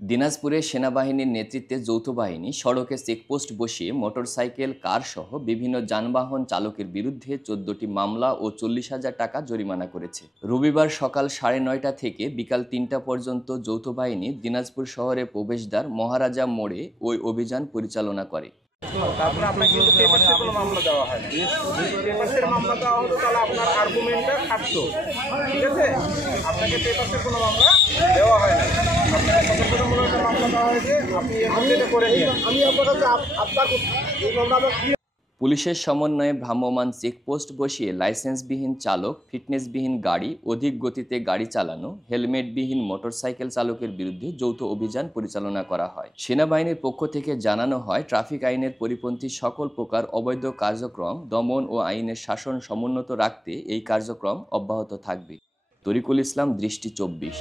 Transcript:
দিনাজপুরে সেনাবাহিনীর নেতৃত্বে যৌথ বাহিনী সড়কে চেকপোস্ট বসিয়ে মোটরসাইকেল, কার সহ বিভিন্ন যানবাহন চালকের বিরুদ্ধে ১৪টি মামলা ও ৪০,০০০ টাকা জরিমানা করেছে। রবিবার সকাল ৯:৩০ থেকে বিকাল ৩টা পর্যন্ত যৌথ বাহিনী দিনাজপুর শহরে প্রবেশদ্বার মহারাজা মোড়ে ওই অভিযান পরিচালনা করে। তারপরে আপনাকে কিন্তু পেপারসের কোনো মামলা দেওয়া হয় না। পেপারসের মামলা দেওয়া হতো তাহলে আপনার আর্গুমেন্টটা থাকতো, ঠিক আছে? আপনাকে পেপারসের কোনো মামলা দেওয়া হয় না। আপনাকে সতর্কতামূলক মামলা দেওয়া হয়েছে, আপনি এর মধ্যে এটা করে নিন। আমি আপনার কাছে আপনার এই মামলা আমার কি পুলিশের সমন্বয়ে ভ্রাম্যমাণ চেকপোস্ট বসিয়ে লাইসেন্সবিহীন চালক, ফিটনেসবিহীন গাড়ি, অধিক গতিতে গাড়ি চালানো, হেলমেটবিহীন মোটরসাইকেল চালকের বিরুদ্ধে যৌথ অভিযান পরিচালনা করা হয়। সেনাবাহিনীর পক্ষ থেকে জানানো হয়, ট্রাফিক আইনের পরিপন্থী সকল প্রকার অবৈধ কার্যক্রম দমন ও আইনের শাসন সমুন্নত রাখতে এই কার্যক্রম অব্যাহত থাকবে। তরিকুল ইসলাম, দৃষ্টি ২৪।